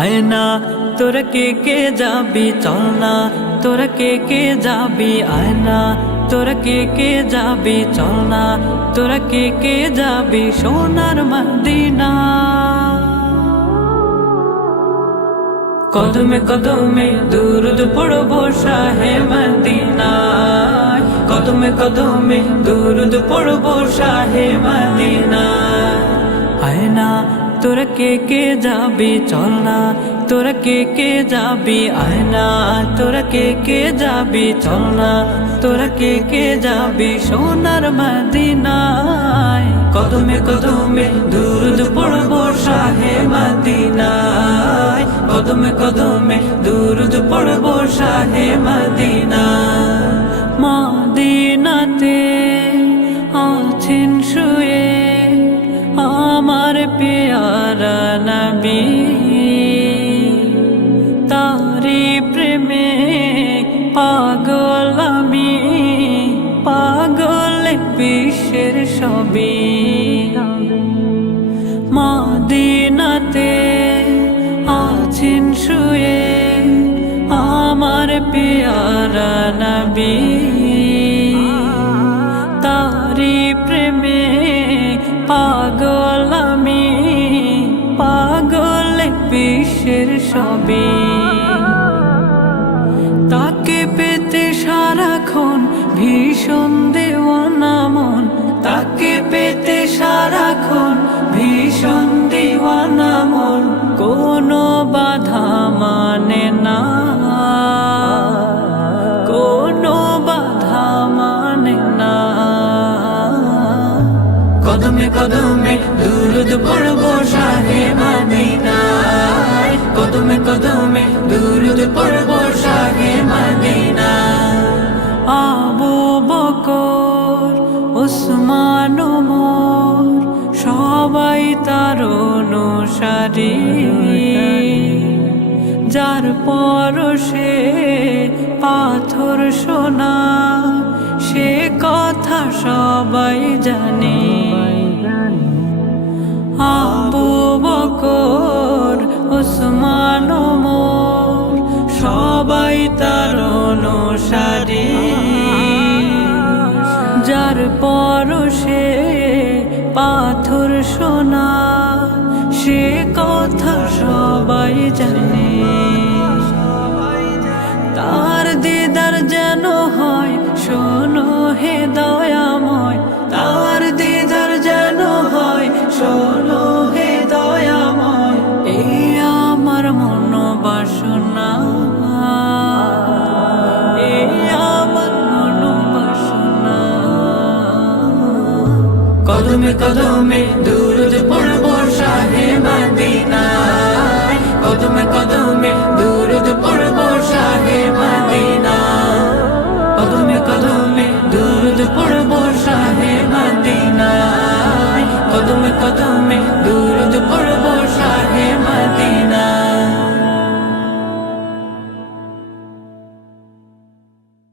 আয়না তোরা কে যাবি চল না, তোরা কে যাবি আয়না, তোরা কে যাবি চল না, তোরা কে যাবি সোনার মদিনা। কদমে কদমে দুরুদ পড়বো শাহে মদিনা, কদমে কদমে দুরুদ পড়বো শাহে মদিনা। আয়না তোরা কে যাবি চল না, তোরা কে যাবি আয়না, তোরা কে যাবি চল না, তোরা কে যাবি সোনার মদিনায়। কদমে কদমে দুরুদ পড়বো শাহে মদিনায়, কদমে কদমে দুরুদ পড়বো শাহে মদিনা। মদিনাতে আছেন শুয়ে আমার পেয়ারা নবী, তারি প্রেমে পাগল আমি, পাগল বিশ্বের সবই। মদিনাতে আছেন শুয়ে আমার পেয়ারা নবী, তারি প্রেমে পাগল আমি, পাগল বিশ্বের সবই। তাকে পেতে সারাক্ষণ ভীষণ দেওয়ানা মন, তাকে পেতে সারাক্ষণ ভীষণ দেওয়ানা মন, কোনো বাধা মানে না, কোনো বাধা মানে না। কদমে কদমে দুরুদ পড়বো শাহে মদিনায়, কদমে কদমে দুরুদ পড়বো শাহে মদিনা। আবু বকর উসমান ওমর সবাই তার অনুসারী, যার পরশে পাথর সোনা সে কথা সবাই জানে। আবু বকর উসমান ওমর সবাই তার অনুসারী, যার পরশে পাথর সোনা সে কথা সবাই জানে। তার দিদার যেন হয় শোনো হে দয়াময়, তার দিদার যেন হয় শোনো হে দয়াময়। এই আমার মনোবাসনা, এই আমার মনোবাসনা। কদমে কদমে দুরুদ পড়বো শাহে মদিনায়, কদমে কদমে দুরুদ পড়বো শাহে মদিনা, কদমে কদমে দুরুদ পড়বো শাহে মদিনায়, কদমে কদমে দুরুদ পড়বো